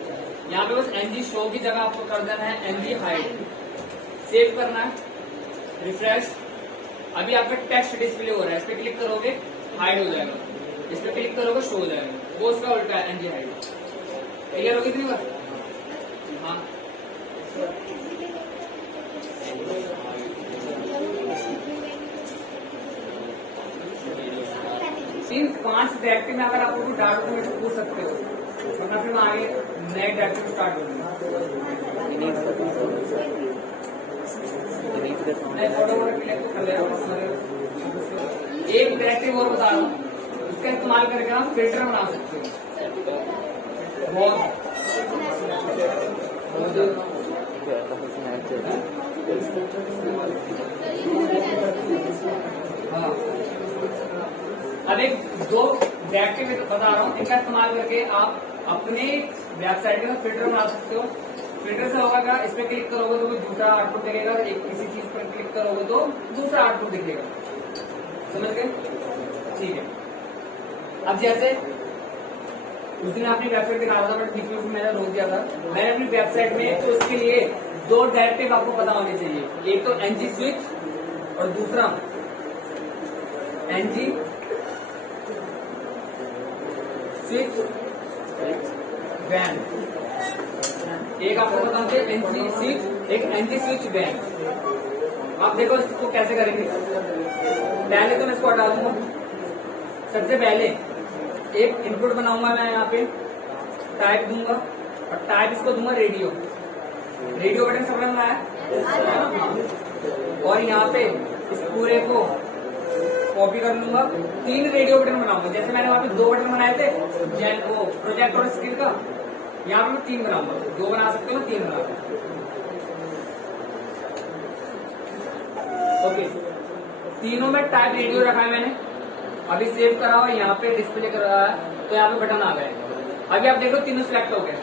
यहाँ पे बस एनजी शो की जगह आपको कर देना है एनजी हाइड, सेव करना है, रिफ्रेश। अभी आपका टेक्स्ट डिस्प्ले हो रहा है, इस पे क्लिक करोगे हाइड हो जाएगा, इस पे क्लिक करोगे शो हो जाएगा। वो उसका उल्टा है एनजी हाइड। क्लियर होगी इतनी बात? हाँ, इन 5 डायरेक्टिव में अगर आपको कोई डाउट हो तो पूछ सकते हो, वरना फिर आगे नए डायरेक्टिव स्टार्ट होंगे। एक डायरेक्टिव और बता रहा हूँ, इसका इस्तेमाल करके आप फिल्टर बना सकते हो। हाँ, अब एक 2 डायरेक्टिव बता रहा हूँ, इनका इस्तेमाल करके आप अपने वेबसाइट में फिल्टर बना सकते हो। फिल्टर से होगा क्या, इस पे क्लिक करोगे तो कोई दूसरा आउटपुट दिखेगा, एक किसी चीज पर क्लिक करोगे तो दूसरा आउटपुट दिखेगा। समझ गए? ठीक है। अब जैसे उस दिन आपने वेबसाइट दिखा रहा था बट बीच में मैंने रोक दिया था, मैंने अपनी वेबसाइट में, तो उसके लिए 2 डायरेक्टिव आपको पता होने चाहिए। एक तो एनजी स्विच और दूसरा एनजी स्विच वैन। एक आपको बताऊं एनजी स्विच, एक एनजी स्विच वैन। आप देखो इसको कैसे करेंगे। पहले तो मैं इसको हटा दूंगा। सबसे पहले एक इनपुट बनाऊंगा मैं, यहाँ पे टाइप दूंगा और टाइप इसको दूंगा रेडियो। रेडियो बटन समझ में आया? और यहाँ पे इस पूरे को कॉपी कर लूंगा। 3 रेडियो बटन बनाऊंगा, जैसे मैंने वहां पे 2 बटन बनाए थे वो प्रोजेक्ट और स्किल का, यहाँ पे मैं 3 बनाऊंगा। 2 बना सकते हो, 3 बना। ओके, तीनों में टाइप रेडियो रखा है मैंने, अभी सेव करा हुआ, यहाँ पे डिस्प्ले कर रहा है तो यहाँ पे बटन आ गए। अभी आप देखो तीनों सिलेक्ट हो गए।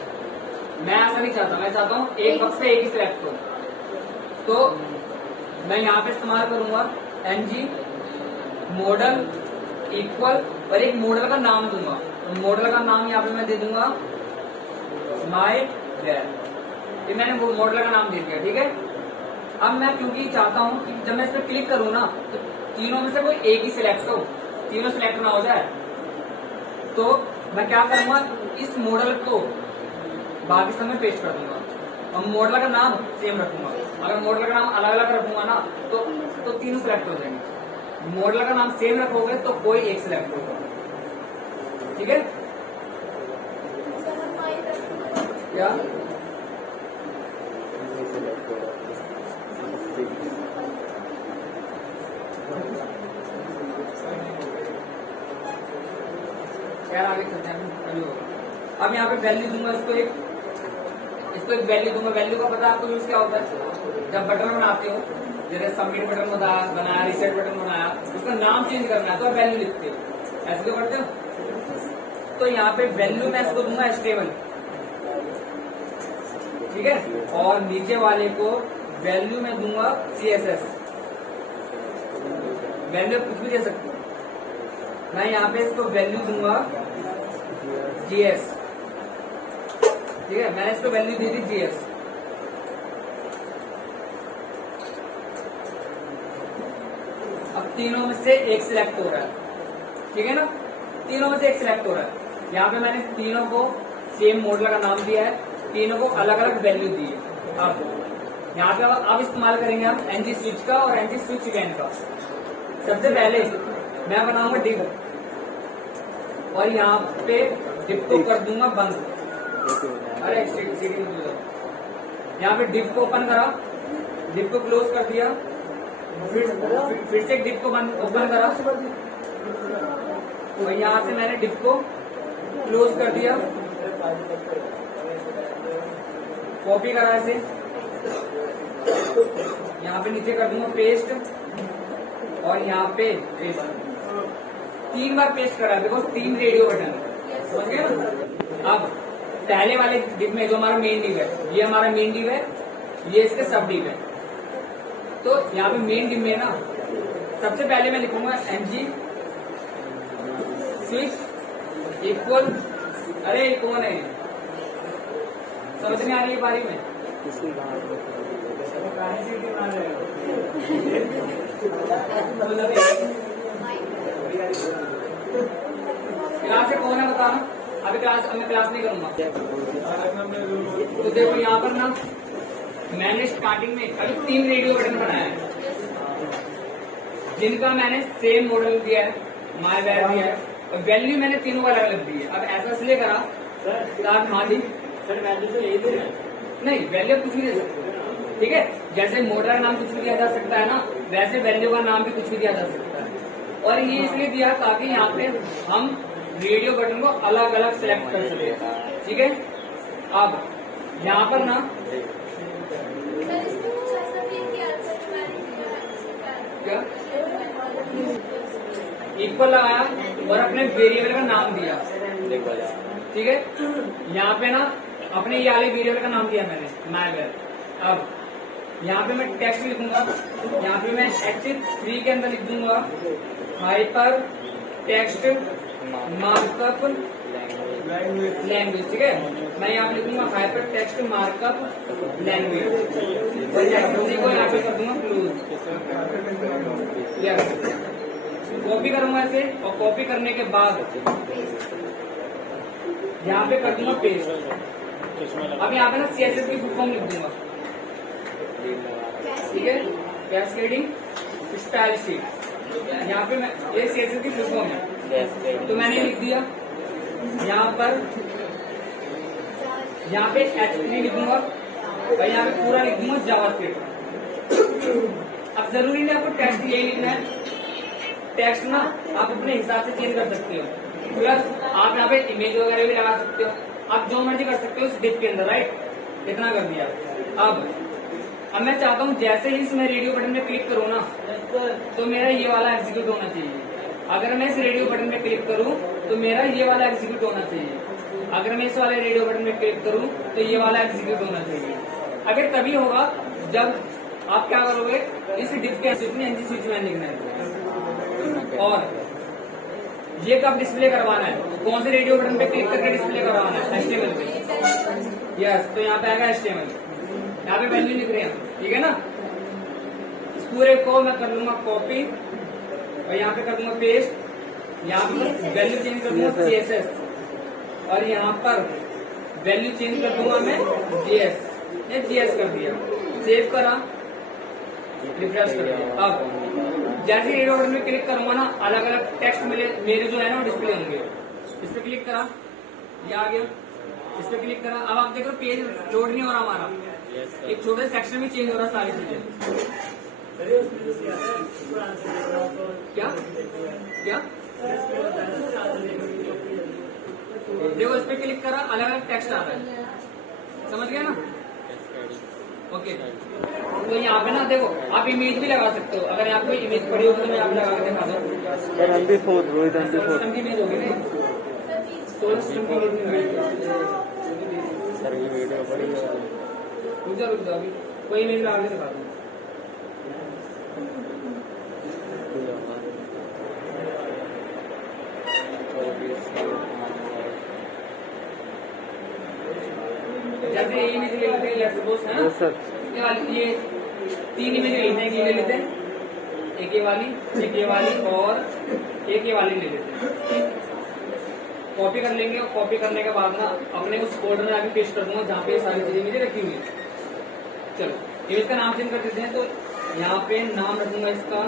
मैं ऐसा नहीं चाहता, मैं चाहता हूँ एक वक्त पे एक ही सिलेक्ट हो। तो मैं यहाँ पे इस्तेमाल करूंगा एनजी मॉडल इक्वल और एक मॉडल का नाम दूंगा। तो मॉडल का नाम यहाँ पे मैं दे दूंगा माई बैड। ये मैंने वो मॉडल का नाम दे दिया, ठीक है। अब मैं क्योंकि चाहता हूँ कि जब मैं इस पर क्लिक करूँ ना तो तीनों में से कोई एक ही सिलेक्ट हो, तीनों सिलेक्ट ना हो जाए, तो मैं क्या करूंगा इस मॉडल को बाकी समय पेस्ट कर दूंगा और मॉडल का नाम सेम रखूंगा। अगर मॉडल का नाम अलग अलग रखूंगा ना तो तीनों सिलेक्ट हो जाएंगे। मॉडल का नाम सेम रखोगे तो कोई एक सिलेक्ट होगा। ठीक है क्या? यार आगे चलते हैं। अब यहाँ पे वैल्यू दूंगा इसको एक वैल्यू दूंगा। वैल्यू का पता आपको यूज क्या होता है? जब बटन बनाते हो, जैसे सबमिट बटन बनाया, रिसेट बटन बनाया, उसका नाम चेंज करना है तो आप वैल्यू लिखते हो। ऐसे तो करते हो। तो यहाँ पे वैल्यू मैं इसको दूंगा HTML, ठीक है। और नीचे वाले को वैल्यू में दूंगा CSS। वैल्यू कुछ भी दे सकते हो। मैं यहाँ पे इसको वैल्यू दूंगा GS, ठीक है। मैंने इसको वैल्यू दी थी GS। अब तीनों में से एक सिलेक्ट हो रहा है, ठीक है ना। तीनों में से एक सिलेक्ट हो रहा है। यहाँ पे मैंने तीनों को सेम मॉडल का नाम दिया है, तीनों को अलग अलग वैल्यू दी है। अब यहाँ पे अब इस्तेमाल करेंगे हम NG स्विच का और NG स्विच वैन का। सबसे पहले मैं बनाऊंगा डिव और यहाँ पे डिव को कर दूंगा बंद। अरे यहाँ पे डिव को ओपन करा, डिव को क्लोज कर दिया, फिर से डिव को ओपन करा तो यहाँ से मैंने डिव को क्लोज कर दिया, कॉपी करा इसे, यहाँ पे नीचे कर दूंगा पेस्ट और यहाँ पे पेस्ट। 3 बार पेस्ट करा बिकॉज 3 रेडियो बटन, समझ गए ना। अब पहले वाले डिव में जो हमारा मेन डिव है, ये हमारा मेन डिव है, ये इसके सब डिव है। तो यहाँ पे मेन डिव में ना सबसे पहले मैं लिखूंगा NG स्विच इक्वल, अरे कौन है समझ नहीं आ रही है बारी में। क्लास से कौन है बताना। अभी मैं क्लास नहीं करूंगा। तो देखो यहाँ पर ना मैंने स्टार्टिंग में अभी 3 रेडियो बटन बनाया है जिनका मैंने सेम मॉडल दिया है, माय वेयर दिया है और वैल्यू मैंने तीनों अलग अलग दी है। अब ऐसा इसलिए करा सर, हाँ जी सर, वैल्यू तो यही दे नहीं, वैल्यू कुछ भी दे सकते, ठीक है। जैसे मॉडल का नाम कुछ भी दिया जा सकता है ना, वैसे वैल्यू का नाम भी कुछ भी दिया जा सकता है। और ये इसलिए दिया ताकि यहाँ पे हम रेडियो बटन को अलग अलग सिलेक्ट कर सके, ठीक है। अब यहाँ पर ना क्या इक्वल लगाया और अपने वेरिएबल का नाम दिया, ठीक है। यहाँ पे ना अपने ये वाले वेरिएबल का नाम दिया मैंने मायवेयर। अब यहाँ पे मैं टेक्स्ट लिखूंगा, यहाँ पे मैं H3 के अंदर लिख दूंगा हाइपर टेक्स्ट मार्कअप लैंग्वेज, ठीक है। मैं यहाँ पे लिखूंगा हाइपर टेक्स्ट मार्कअप लैंग्वेज और H3 को यहाँ पे कर दूंगा क्लोज। कॉपी करूंगा ऐसे और कॉपी करने के बाद यहाँ पे कर दूंगा पेस्ट। अब यहाँ पे ना CSS की फुल फॉर्म लिख दूंगा, ठीक है। कैस्केडिंग स्टाइल शीट, यहाँ पे मैं ये CSS की फुल फॉर्म है तो मैंने लिख दिया। यहाँ पे H3 लिखूंगा और यहाँ पे पूरा लिख दूंगा जावास्क्रिप्ट। अब जरूरी नहीं आपको टेक्स्ट यही लिखना है, टेक्स्ट ना आप अपने हिसाब से चेंज कर सकते हो। प्लस आप यहाँ पे इमेज वगैरह भी लगा सकते हो, आप जो मर्जी कर सकते हो इस डिव के अंदर, राइट। इतना कर दिया। अब मैं चाहता हूँ जैसे ही इसमें रेडियो बटन में क्लिक करूँ ना तो मेरा ये वाला एग्जीक्यूट होना चाहिए। अगर मैं इस रेडियो बटन में क्लिक करूँ तो मेरा ये वाला एग्जीक्यूट होना चाहिए। अगर मैं इस वाले रेडियो बटन में क्लिक करूँ तो ये वाला एग्जीक्यूट होना चाहिए। अगर तभी होगा जब आप क्या करोगे, इस डिव के स्विच में NG स्विच वैन लिखना है और ये कब डिस्प्ले करवाना है, कौन से रेडियो बटन पे क्लिक करके डिस्प्ले करवाना है, HTML पे। यस, तो यहाँ पे आएगा HTML, यहाँ पे वैल्यू लिख रहे हैं, ठीक है ना। इस पूरे को मैं कर लूंगा कॉपी और यहाँ पे कर दूंगा पेस्ट। यहाँ पे वैल्यू चेंज कर दूंगा CSS, और यहाँ पर वैल्यू चेंज कर दूंगा मैं GS, ये GS कर दिया, सेव करा, रिफ्रेश कर दिया। अब जैसे ही एडिट बटन में क्लिक करूंगा ना, अलग अलग टेक्स्ट मेरे जो है ना वो डिस्प्ले होंगे। इस पे क्लिक करा, ये आ गया, इस पे क्लिक करा। अब आप देख रहे हो पेज लोड नहीं हो रहा हमारा, एक छोटे सेक्शन में चेंज हो रहा सारी चीजें। क्या क्या देखो, इस पे क्लिक करा, अलग अलग टेक्स्ट आ रहा है, समझ गया ना? ओके, तो यहाँ पे ना देखो, आप इमेज भी लगा सकते हो। अगर यहाँ कोई इमेज पड़ी होगी तो मैं आप लगा के दिखा दूँ। सिस्टम की इमेज होगी ना, सोल सिस्टम की इमेज सर ये वीडियो बड़ी है। रुक जा अभी कोई इमेज लगा के दिखा दूँ। जैसे ये इमेज ले लेते हैं, लेट्स सपोज है ना सर, ये 3 इमेज ले लेते हैं, ये ले लेते हैं, एक ये वाली, एक ये वाली और एक ये वाली ले लेते हैं। कॉपी कर लेंगे और कॉपी करने के बाद ना अपने उस फोल्डर में आगे पेस्ट कर दूंगा जहाँ पे सारी चीजें मेरी रखी हुई है। चलो इमेज का नाम चेंज कर देते हैं, तो यहाँ पे नाम रखूंगा इसका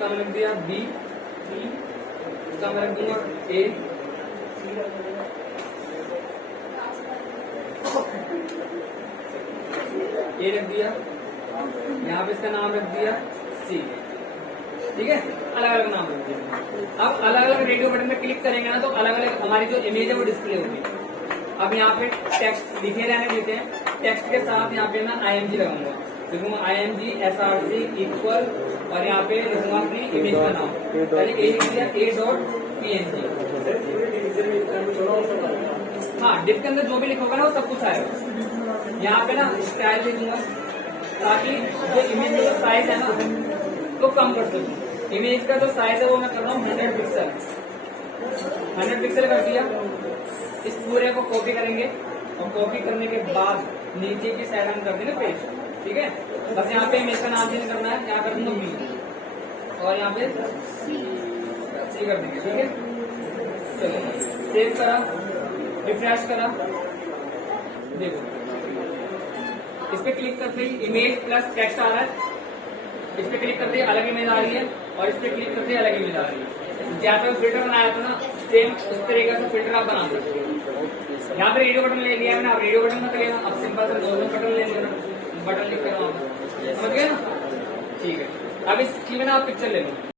मैं लिख दिया B, इसका मैं रख दूंगा A, ये रख दिया, यहाँ पे इसका नाम रख दिया C, ठीक है, अलग अलग नाम रख दिया। अब अलग अलग रेडियो बटन पे क्लिक करेंगे ना तो अलग अलग हमारी जो इमेज है वो डिस्प्ले होगी। अब यहाँ पे टेक्स्ट लिखे रहने देते हैं, टेक्स्ट के साथ यहाँ पे मैं IMG लगाऊंगा, लिखूंगा IMG SRC इक्वल, और यहाँ पे लिखूंगा अपनी इमेज का नाम, पहले A लिख दिया A.PNG। हाँ, डिफ के अंदर जो भी लिखोगा ना वो सब कुछ आएगा। यहाँ पे ना स्टाइल लिखूंगा ताकि जो इमेज का साइज है ना तो कम कर सकूं। इमेज का जो साइज है वो मैं कर रहा हूँ 100 पिक्सल, 100 पिक्सल कर दिया। इस पूरे को कॉपी करेंगे और कॉपी करने के बाद नीचे की साइड हम कर देंगे पेज, ठीक है। बस यहाँ पे इमेज का नाम चेंज करना है, यहाँ कर दूंगा B और यहाँ पे C कर देंगे, ठीक है। चलो सेव करा, रिफ्रेश करा, देखो इस पे क्लिक करते ही इमेज प्लस टेक्स्ट आ रहा है, इस पे क्लिक करते ही अलग इमेज आ रही है और इस पे क्लिक करते ही अलग इमेज आ रही है। जैसा फिल्टर बनाया था ना सेम उस तरीके से फिल्टर आप बना सकते हो। यहाँ पे रेडियो बटन ले लिया मैंने, आप रेडियो बटन मत लेना, अब सिंपल से नॉर्मल बटन ले लेना, बटन लिख कर समझ गए ना, ठीक है। अब इस की में ना आप पिक्चर ले लो।